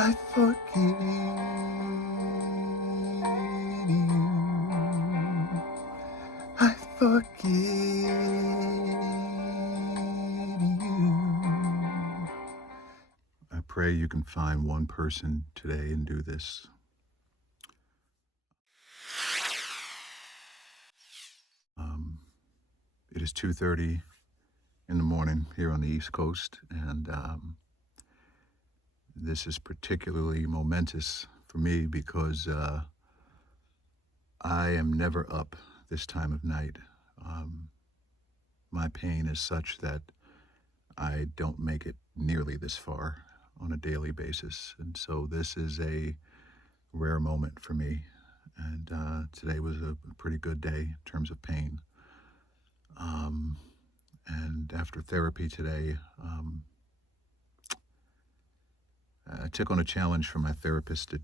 I forgive you. I forgive you. I pray you can find one person today and do this. It is 2:30 in the morning here on the East Coast, and this is particularly momentous for me because I am never up this time of night. My pain is such that I don't make it nearly this far on a daily basis, and so this is a rare moment for me. And today was a pretty good day in terms of pain. And after therapy today, I took on a challenge from my therapist to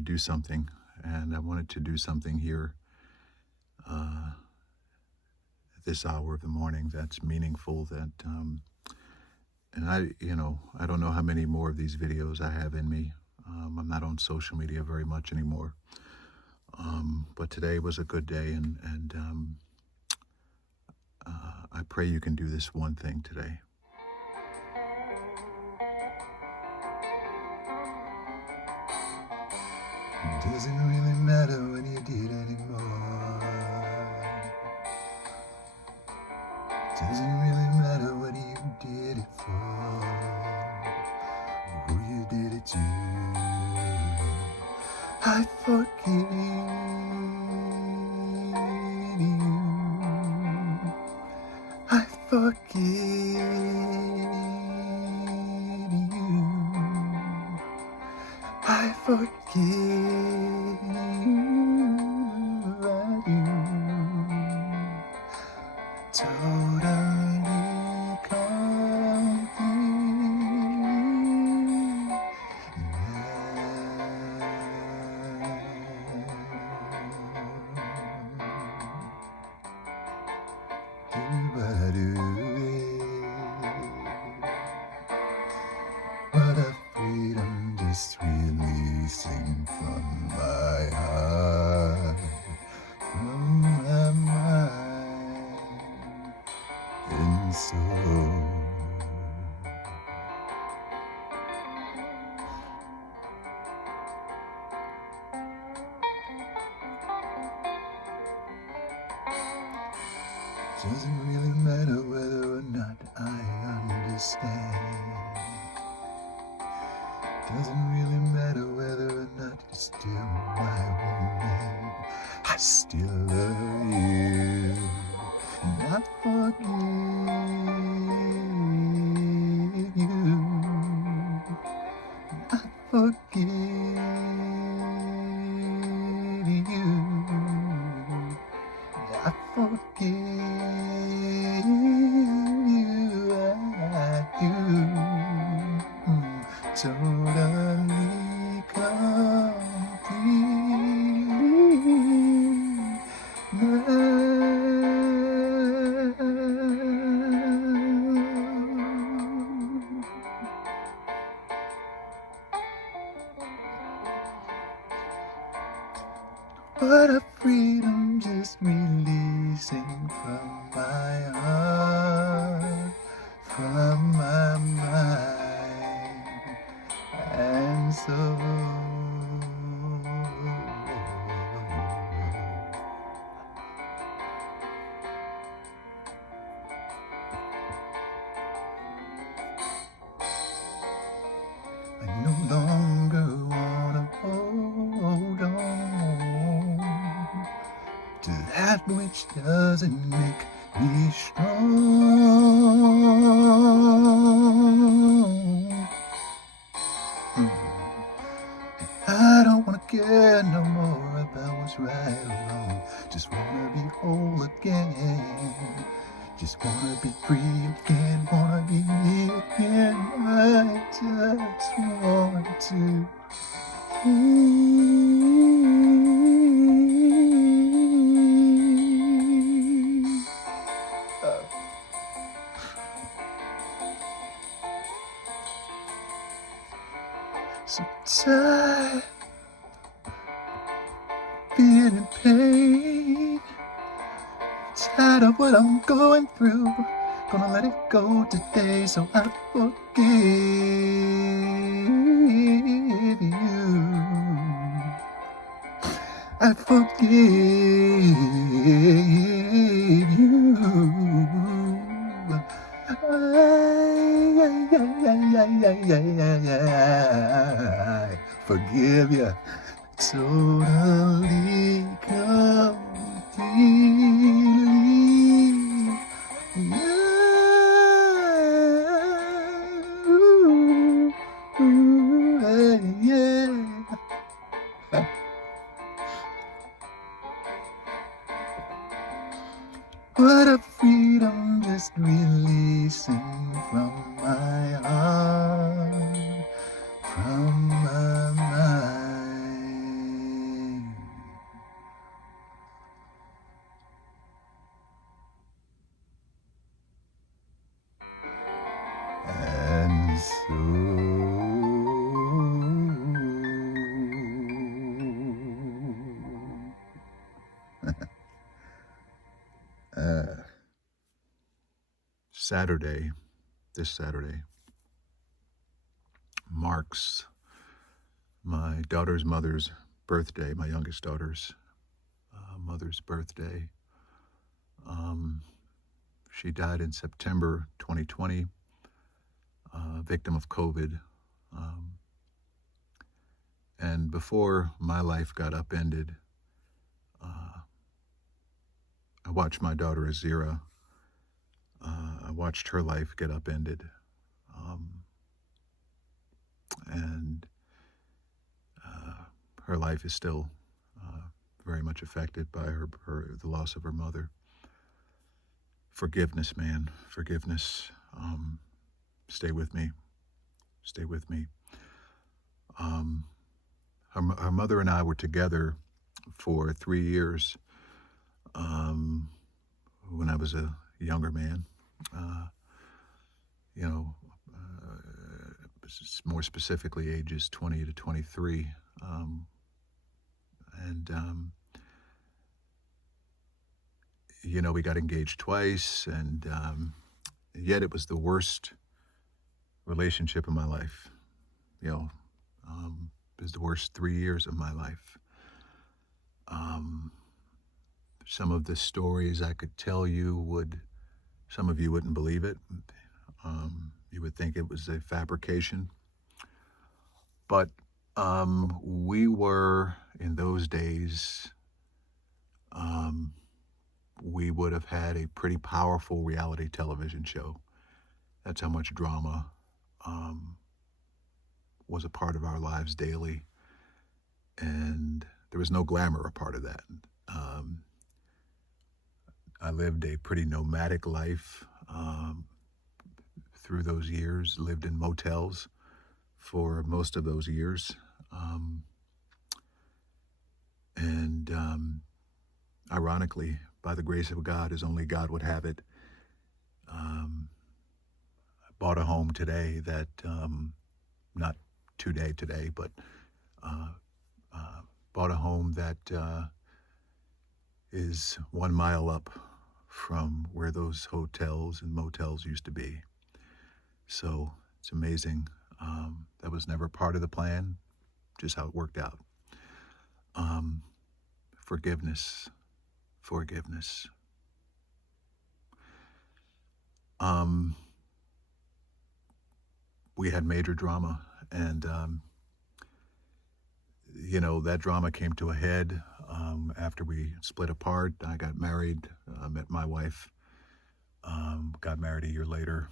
do something, and I wanted to do something here at this hour of the morning that's meaningful. And I don't know how many more of these videos I have in me. I'm not on social media very much anymore, but today was a good day, and I pray you can do this one thing today. Doesn't really matter what you did anymore. Doesn't really matter what you did it for, who you did it to. I forgive you. I forgive you. I forgive you. I do. Totally complete. What a freedom just releasing from my heart, from my mind and soul. Doesn't really matter whether or not I understand. Doesn't really matter whether or not you're still my woman. I still love you, and I forgive you. I forgive you. I forgive you. I do. Totally What a freedom just releasing from my heart, from my mind and soul. I no longer wanna hold on to that which doesn't make me strong. I don't wanna care no more about what's right or wrong. Just wanna be whole again. Just wanna be free again. Wanna be me again. I just want to. So Tired, being in pain. Tired of what I'm going through. Gonna let it go today so I forgive you. I forgive you. I forgive you totally, completely. Yeah. What a freedom just releasing from my heart, from my mind. And so, Saturday, this Saturday, marks my daughter's mother's birthday, my youngest daughter's mother's birthday. She died in September 2020, victim of COVID. And before my life got upended, I watched my daughter Azira. I watched her life get upended. And her life is still very much affected by the loss of her mother. Forgiveness, man, forgiveness. Stay with me. Stay with me. Her mother and I were together for 3 years when I was a younger man. More specifically, ages 20 to 23. We got engaged twice, and yet it was the worst relationship in my life. It was the worst 3 years of my life. Some of the stories I could tell you some of you wouldn't believe it. You would think it was a fabrication. But we were, in those days, we would have had a pretty powerful reality television show. That's how much drama was a part of our lives daily. And there was no glamour a part of that. I lived a pretty nomadic life through those years, lived in motels for most of those years. Ironically, by the grace of God, as only God would have it, I bought a home today that, not today, but bought a home that is 1 mile up from where those hotels and motels used to be. So it's amazing. That was never part of the plan, just how it worked out. Forgiveness. We had major drama, and that drama came to a head after we split apart. I got married, met my wife, got married a year later,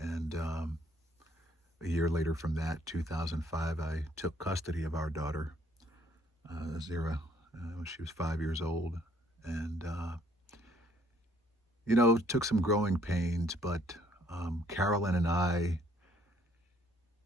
and a year later from that, 2005, I took custody of our daughter, Azira, when she was 5 years old. And, it took some growing pains, but Carolyn and I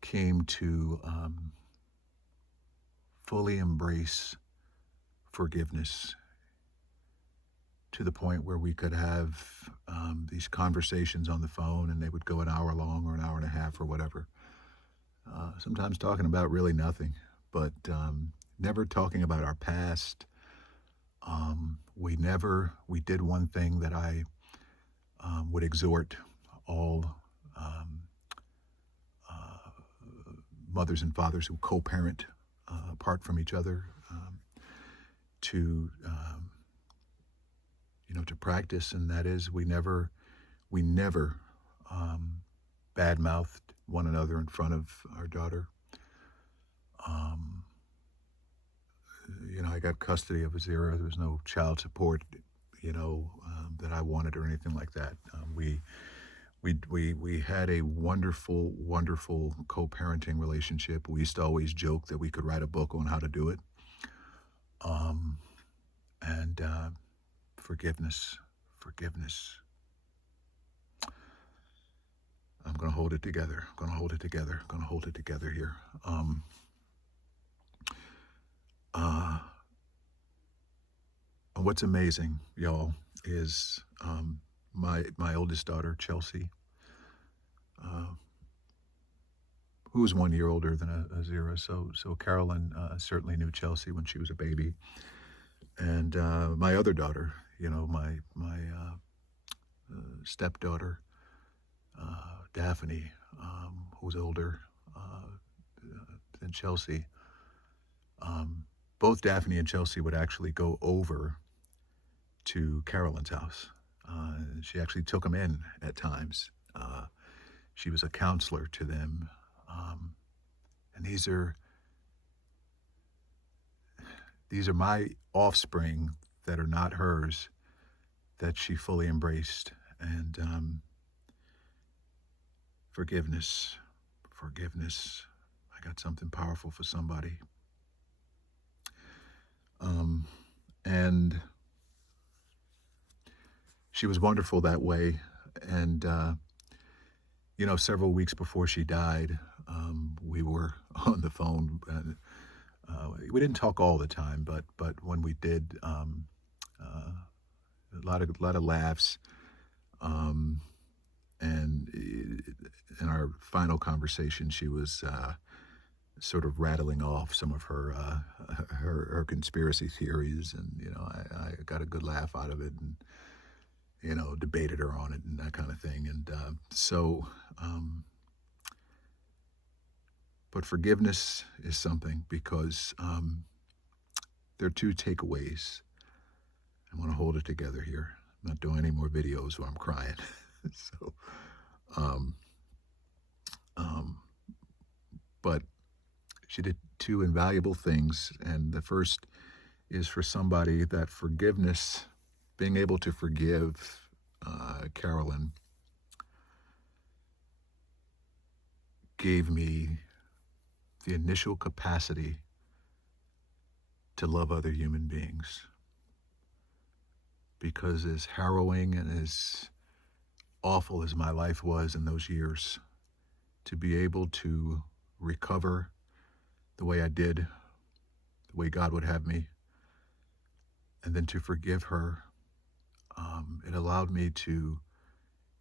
came to fully embrace forgiveness to the point where we could have these conversations on the phone, and they would go an hour long or an hour and a half or whatever. sometimes talking about really nothing, but never talking about our past. We did one thing that I would exhort all um, uh, mothers and fathers who co-parent apart from each other to to practice, and that is we never um, badmouthed one another in front of our daughter. Um, I got custody of Azira. There was no child support, that I wanted or anything like that. We had a wonderful, wonderful co-parenting relationship. We used to always joke that we could write a book on how to do it. Um, and forgiveness, forgiveness. I'm going to hold it together. I'm going to hold it together. I'm going to hold it together here. Uh, what's amazing, y'all, is my oldest daughter, Chelsea, uh, who was 1 year older than Azira. So Carolyn certainly knew Chelsea when she was a baby, and my other daughter, my stepdaughter, Daphne, who's older than Chelsea. Both Daphne and Chelsea would actually go over to Carolyn's house. She actually took them in at times. She was a counselor to them. And these are my offspring that are not hers, that she fully embraced. And forgiveness, forgiveness. I got something powerful for somebody. And she was wonderful that way. And, several weeks before she died, we were on the phone. We didn't talk all the time, but when we did, a lot of laughs. And in our final conversation, she was sort of rattling off some of her conspiracy theories, and I got a good laugh out of it, and debated her on it and that kind of thing, and but forgiveness is something, because there are two takeaways. I want to hold it together here. I'm not doing any more videos where I'm crying. so, but she did two invaluable things, and the first is for somebody that forgiveness, being able to forgive Carolyn, gave me the initial capacity to love other human beings. Because as harrowing and as awful as my life was in those years, to be able to recover the way I did, the way God would have me, and then to forgive her,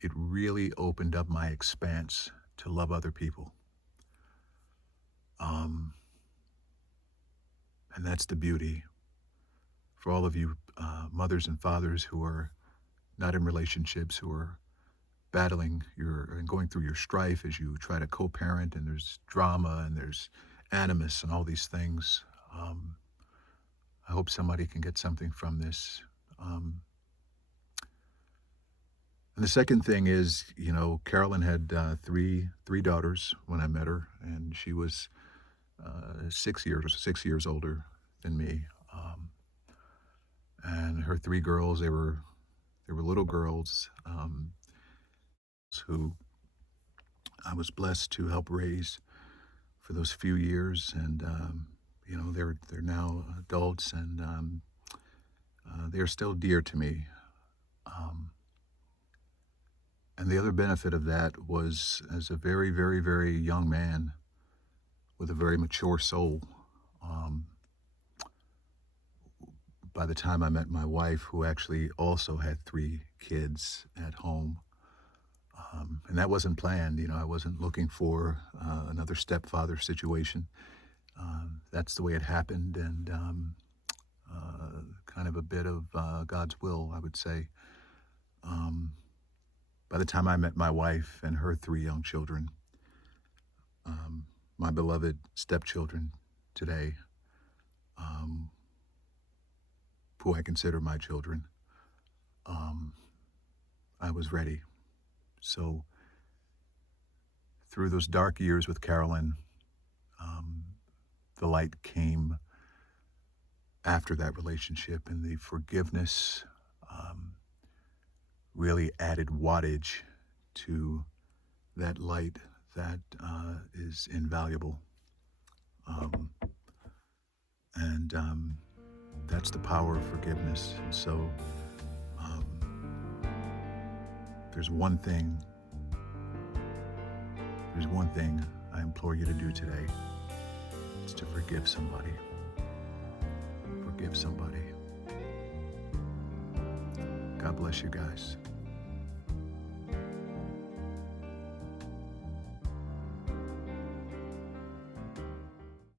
it really opened up my expanse to love other people. And that's the beauty. For all of you mothers and fathers who are not in relationships, who are battling and going through your strife as you try to co-parent, and there's drama and there's animus and all these things, I hope somebody can get something from this. And the second thing is, Carolyn had three daughters when I met her, and she was 6 years older than me. And her three girls, they were little girls who I was blessed to help raise for those few years, and they're now adults, and they're still dear to me. And the other benefit of that was, as a very, very, very young man with a very mature soul, by the time I met my wife, who actually also had 3 kids at home, And that wasn't planned. I wasn't looking for another stepfather situation. That's the way it happened, and kind of a bit of God's will, I would say. Um, by the time I met my wife and her 3 young children, my beloved stepchildren today, um, who I consider my children, um, I was ready. So through those dark years with Carolyn, um, the light came after that relationship, and the forgiveness um, really added wattage to that light that is invaluable. Um, and that's the power of forgiveness. And so um, there's one thing I implore you to do today. It's to forgive somebody. Forgive somebody. God bless you guys.